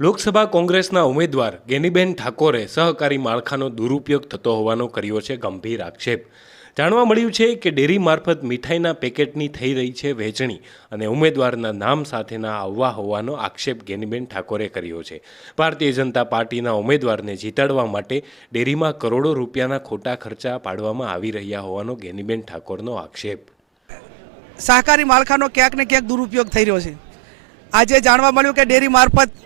લોકસભા કોંગ્રેસના ઉમેદવાર ગેનીબેન ઠાકોરે સહકારી માળખાનો દુરુપયોગ થતો હોવાનો કર્યો છે ગંભીર આક્ષેપ। જાણવા મળ્યું છે કે ડેરી મારફત મીઠાઈના પેકેટની થઈ રહી છે વહેંચણી અને ઉમેદવારના નામ સાથેના આવવા હોવાનો આક્ષેપ ગેનીબેન ઠાકોરે કર્યો છે। ભારતીય જનતા પાર્ટીના ઉમેદવારને જીતાડવા માટે ડેરીમાં કરોડો રૂપિયાના ખોટા ખર્ચા પાડવામાં આવી રહ્યા હોવાનો ગેનીબેન ઠાકોરનો આક્ષેપ। સહકારી માળખાનો ક્યાંક ને ક્યાંક દુરુપયોગ થઈ રહ્યો છે। આજે જાણવા મળ્યું કે ડેરી મારફત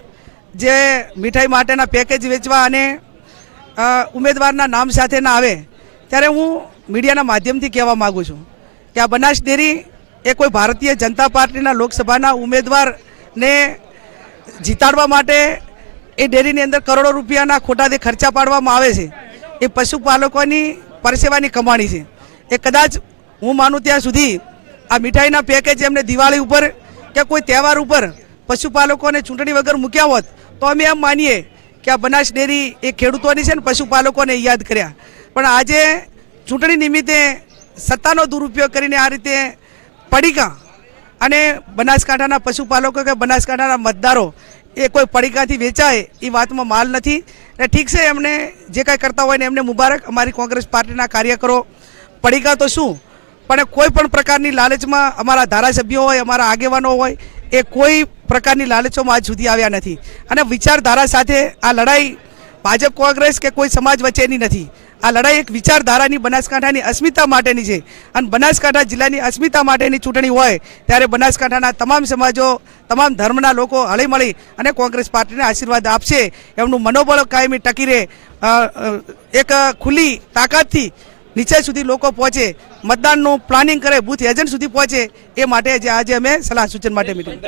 જે મીઠાઈ માટેના પેકેજ વેચવા અને ઉમેદવારના નામ સાથે ના આવે ત્યારે હું મીડિયાના માધ્યમથી કહેવા માગું છું કે આ બનાસ ડેરી એ કોઈ ભારતીય જનતા પાર્ટીના લોકસભાના ઉમેદવારને જીતાડવા માટે એ ડેરીની અંદર કરોડો રૂપિયાના ખોટાથી ખર્ચા પાડવામાં આવે છે। એ પશુપાલકોની પરસેવાની કમાણી છે। એ કદાચ હું માનું ત્યાં સુધી આ મીઠાઈના પેકેજ એમને દિવાળી ઉપર કે કોઈ તહેવાર ઉપર પશુપાલકોને ચૂંટણી વગર મૂક્યા હોત તો અમે એમ માનીએ કે આ બનાસ ડેરી એ ખેડૂતોની છે ને પશુપાલકોને યાદ કર્યા। પણ આજે ચૂંટણી નિમિત્તે સત્તાનો દુરુપયોગ કરીને આ રીતે પડીકા અને બનાસકાંઠાના પશુપાલકો કે બનાસકાંઠાના મતદારો એ કોઈ પડીકાથી વેચાય એ વાતમાં માલ નથી। એટલે ઠીક છે, એમને જે કાંઈ કરતા હોય ને એમને મુબારક। અમારી કોંગ્રેસ પાર્ટીના કાર્યકરો પડીકા તો શું પણ કોઈ પણ પ્રકારની લાલચમાં અમારા ધારાસભ્યો હોય, અમારા આગેવાનો હોય, એ કોઈ પ્રકારની લાલચોમાં આજ સુધી આવ્યા નથી। અને વિચારધારા સાથે આ લડાઈ ભાજપ કોંગ્રેસ કે કોઈ સમાજ વચ્ચેની નથી। આ લડાઈ એક વિચારધારાની બનાસકાંઠાની અસ્મિતા માટેની છે અને બનાસકાંઠા જિલ્લાની અસ્મિતા માટેની ચૂંટણી હોય ત્યારે બનાસકાંઠાના તમામ સમાજો, તમામ ધર્મના લોકો હળીમળી અને કોંગ્રેસ પાર્ટીને આશીર્વાદ આપશે। એમનું મનોબળ કાયમી ટકી રહે, એક ખુલ્લી તાકાતથી નીચે સુધી લોકો પહોંચે, મતદાનનું પ્લાનિંગ કરે, બૂથ એજન્ટ સુધી પહોંચે, એ માટે આજે અમે સલાહ સૂચન માટે મીટિંગ